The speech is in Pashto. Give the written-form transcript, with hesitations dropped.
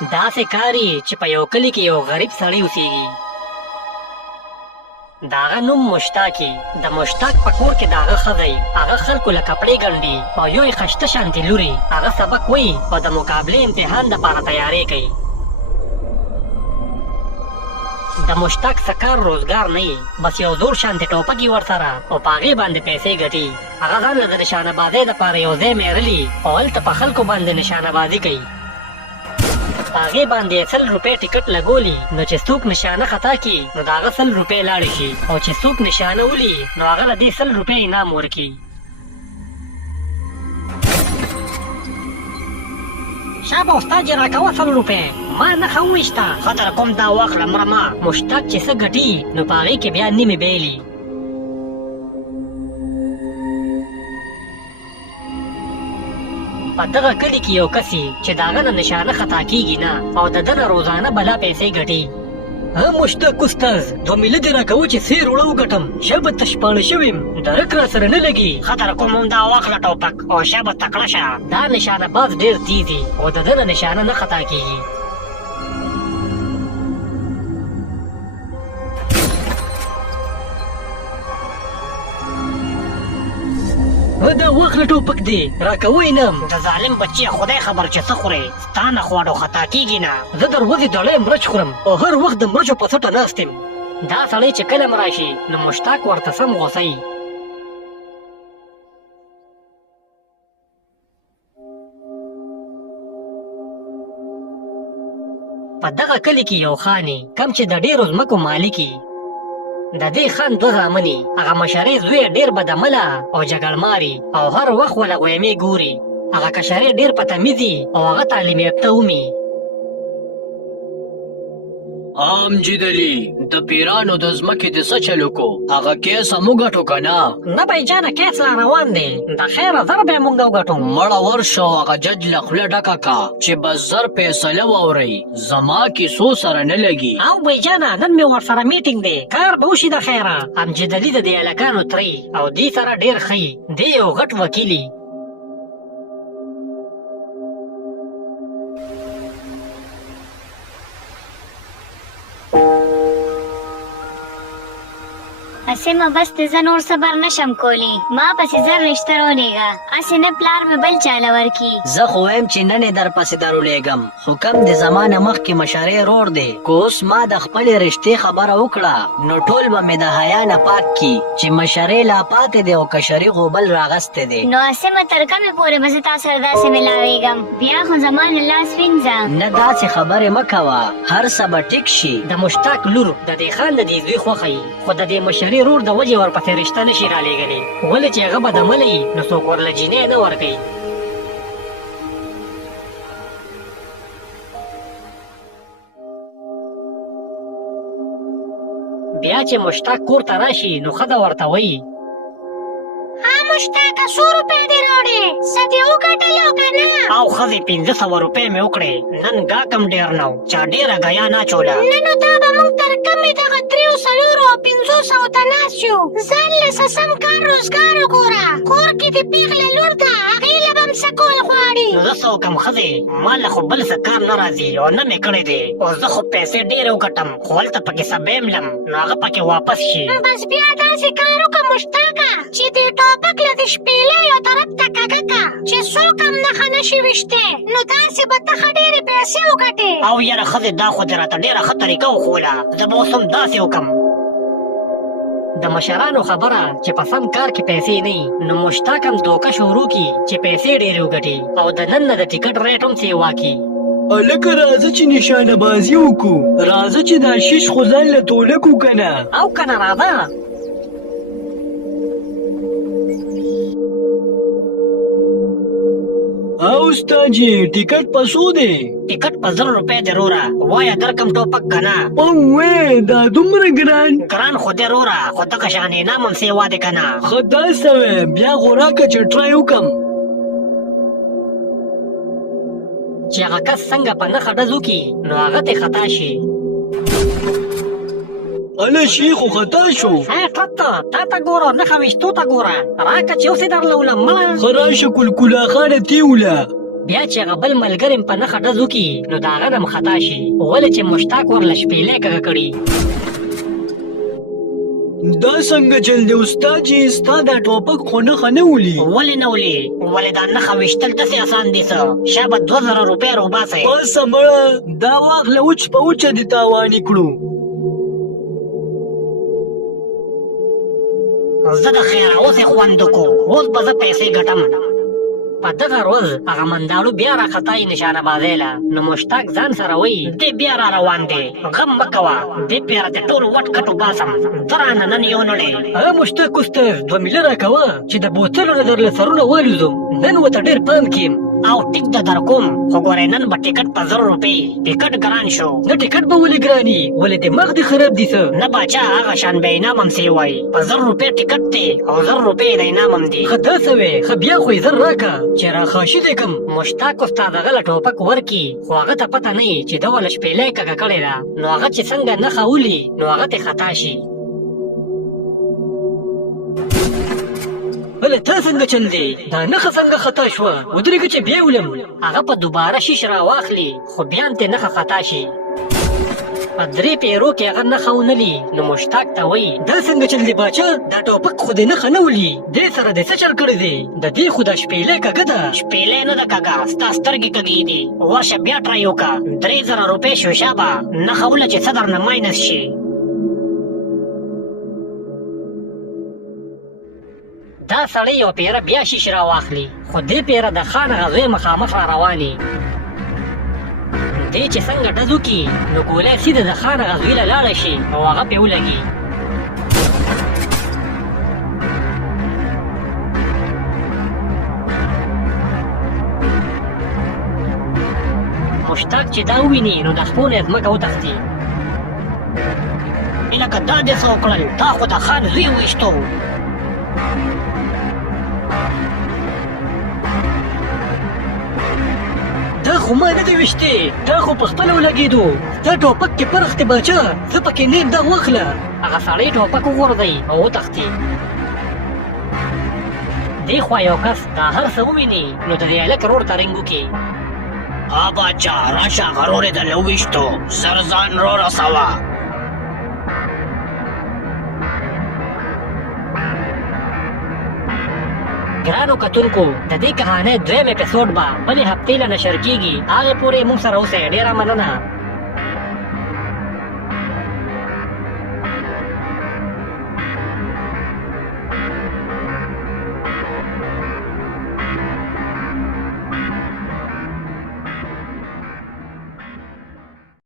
داسې کاري چې په یو کلي کې یو غریب سړی اوسېږي. د هغه نوم مشتاقي. د مشتاق په کور کې د هغه ښځی هغه خلکو له کپړې ګنډي او یو یې خشته شانتې لوري هغه سبق وایي او د مقابلې امتحان دپاره تیاری کوي. د مشتاق څه کار روزګار نه وي، بس یو زور شانتې ټوپک یې ورسره او په هغې باندې پیسې ګټي. هغه ځان له د نشانه بازۍ دپاره یو ځای میرلي او هلته په خلکو باندې نشانه بازي کوي. په هغې باندې 100 روپۍ ټکټ لګولي، نو چې څوک نشانه خطا کي نو د هغه 100 روپۍ لاړې شي، او چې څوک نشانه ولي نو هغه له دې 100 روپۍ انعام ورکي. شابه استاد یې راکوه 100 روپۍ، ما نښه وویشته. ښه در کوم دا واخله مړه ما. مشتاق چې څه ګټي نو په هغې کې بیا نیمې بیلي. په دغه کلي کې یو کس چې د هغه نه نشانه خطا کېږي نه او د ده نه روزانه بلا پیسې ګټي. مشتاق استاذ 2 میله دې راکوه چې سیر وړه وګټم، ژبه تشپاڼه شوې یم، درک را سره نه لګي. ښه در کوم هم دا واخله ټوپک او ژبه تکړه شه. دا نشانه باز ډېر تیز دی او د ده نه نشانه نه خطا کېږي. دا واخله ټوپک دی راکوه انعام. د ظالم بچی خدای خبر چې څه خورې، ستا نه خواړو خطا کېږي نه. زه در ورځې ډړی مرچ خورم او هر وخت د مرچو په څټه ناست یم. دا سړی چې کله م راشي نو مشتاق ورته سم غوسه وي. په دغه کلي کې یو خان کم چې د ډېرو ځمکو مالک د دې خان 2 زامنې. هغه مشرې زوی ډېر بدعمله او جګړماري او هر وخت وله غویمې ګوري. هغه کشرې ډېر په تمیزي او هغه تعلیم یافته ومي. جدلي د پیرانو د ځمکې د څه چلو کو؟ هغه کیس هم وګټو که نه؟ نه بایجانه کیس لا روان دی، د خیره زر به یې مونږ وګټو. مړه ورشه هغه جج له خوله ډکه کا چې بس زر فیصله واورئ، زما کیسو سره نه لګي. او بایجانه نن مې ورسره میټینګ دی، کار به وشي د خیره. جدلي د دې هلکانو ترې او دې سره ډېر ښه دی، یو غټ وکیلي. اسمه بس ته زه نور صبر نشم کولی، ما پسې زر رشته رولېږه، هسې نه پلار مې بل چاله ورکي. زه خو وایم چې نن یې در پسې درولېږم، خو کم د زمانه مخکې مشرې رور دی، که اوس ما د خپلې رشتې خبره وکړه نو ټول به مې د حیا نه پاک کي چې مشرې لا پاتې دی او کشري خو بل راغستی دی. نو اسمه تر کومې پورې به زه تا سره داسې ملاوېږم؟ بیا خو زما نه لاس وینځه. نه داسې خبرې مه کوه، هر څه به ټیک شي. د مشتاق لور د دې خان د دې زوی خوښه وي، خو د دې مشرې رور د وجې ورپسې رشته نشي رالېږلی، ولې چې هغه بدعمله وي نو څوک ورله جینۍ نه ورکوي. بیا چې مشتاق کور ته راشي نو ښځه ورته وایي مشتاقه 100 روپۍ دې راوړې، څه دې وګټلو که نه؟ او ښځې 500 روپۍ مې وکړې، نن ګاک هم ډېر نه و، چا ډېره ګیا نه اچوله. نه نو دا به موږ تر کمې دغه 300 او 500 ته ناست یو. ځان له څه سم کار روزګار وګوره، کور کې دې پیغله لور ده، هغې له به هم څه کول غواړي. نو زه څه وکړم ښځې، ما له خو بل څه کار نه راځي او نه مې کړی دی، او زه خو پیسې ډېرې وګټم خو هلته پکې څه بیملم نو هغه پکې واپس شي. بس بیا داسې کار وکړه مشتاقه چې دې ټوپک له دې شپېلۍ یو طرف ته کږه کړه چې څوک هم نښه نشي ویشتی، نو داسې به ته ښه ډېرې پیسې وګټې. او یاره ښځې دا خو دې راته ډېره ښه طریقه وښوله، زه به اوس هم داسې وکړم. د مشرانو خبره چې په سم کار کې پیسې نه وي نو مشتاق هم دوکه شروع کړي چې پیسې ډېرې وګټي او د نن نه د ټکټ ریټ هم سیوا کړي. هلکه راځه چې نشانه بازي وکړو، راځه چې دا شیش خو ځان له توله کړو که نه؟ او که نه راځه. او استاد جي ټکټ په څو دی؟ ټکټ په 1000 روپۍ دی وروره، وایه درکم ټوپک که نه؟ اوه دا دومره ګران؟ ګران خو دی وروره، خو دغه شان انعام هم سیوا دی که نه؟ ښه داسې ویم، بیا خو راکړه چې ټرای وکړم. چې هغه کس څنګه په نښه ډز وکړي نو هغه ته خطا شي. اله شیخ خو خطا شو. ټته تا ته ګوره، نښه ویشتو ته ګوره، راکړه چې اوس یې درلولم مړه. ښه راشه کلکلا خانه تېوله. بیا چې هغه بل ملګری په نښه ډز وکړي نو د هغه نه هم خطا شي ولې چې مشتاق ورله شپېلۍ کږه کړي. دا څنګه چل دی استاد چې ستا دا ټوپک خو نښه نه ولي؟ ولې نه ولي؟ ولې دا نښه ویشتل داسې اسان دي څه؟ شابه 2000 روپۍ روباسئ. بس مړه دا واخله وچ په وچه دې تاواني کړو. زه د خیره اوس یې خوند وکړو اوس به زه پیسې ګټم. په دغه ورځ هغه منداړو بیا راختایي نشانه بازۍ له نو مشتاق ځان سره وایي دی بیا را روان دی غم مه کوه دې پیره دې ټول وټ کټ وباسم ته رانه نن یو نړۍ. هغه مشتاق استاد 2 میله راکوه چې د بوتلو نه درله سرونه والوزم نن ورته ډېر پام کیم. او ټیک د در کوم خو ګورې نن به ټیکټ په 1000 روپۍ ټیکټ ګران شو. نه ټیکټ به ولې ګراني ولې دماغ دې خراب دي څه؟ نه باچا هغه شان به انعام هم سې وایي په 1000 روپۍ ټیکټ دی او 1000 روپۍ د انعام هم دي. ښه داسې وې ښه بیا خو یې زر راکه چې راخاشي دې کم. مشتاق استاد هغه له ټوپک ورکي خو هغه ته پته نه وي چې ده وله شپېلۍ کږه کړې ده نو هغه چې څنګه نښه ولي نو هغه ترې خطا شي. بله تا څنګه چل دی دا نښه څنګه خطا شوه ودرېږه چې بیا ولم. هغه په دوباره شیش را واخلي خو بیا هم ترې نښه خطا شي. په 3 پیرو کې هغه نښه ونه لي نو مشتاق ته وایي دا څنګه چل دی باچا دا ټوپک خو دې نښه نه ولي دې سره دې څه چل کړی دی د دې خو دا شپېلۍ کږه ده. شپېلۍ نه ده کږه ستا سترګې کږې دي ورشه بیا ټرای وکړه 3000 روپۍ شو شابه نښه وله چې څه درنه ماینس شي. دا سړی یو پیره بیا شیش را واخلي خو دې پیره د خان غزوی مخامخ را رواني. دې چې څنګه ډز وکړي نو ګولی سیده د خان غزوی له لاړه شي او هغه پرې ولګي. مشتاق چې دا وویني نو د خپو نه یې ځمکه وتښتي. لکه دا دې څه وکړل تا خو د خان زوی وویشتو. دا خو ما نه دی ویشتې دا خو په خپله ولګېدو دا ټوپک کې پرخ دی باچا زه پکې نیم دا واخله. هغه سړی ټوپک وغورځوي او وتښتي. دې خوا یو کس دا هر څه وویني نو د دې هلک رور ته رنګ وکړي. باچا راشه هغه رور یې درله وویشتو زر ځان رورسوه. ګرانو کتونکو د دې کهانۍ 2م اپیسوډ به بلې هفتې له نشر کیږي هغې پورې موږ سره اوسئ ډېره مننه.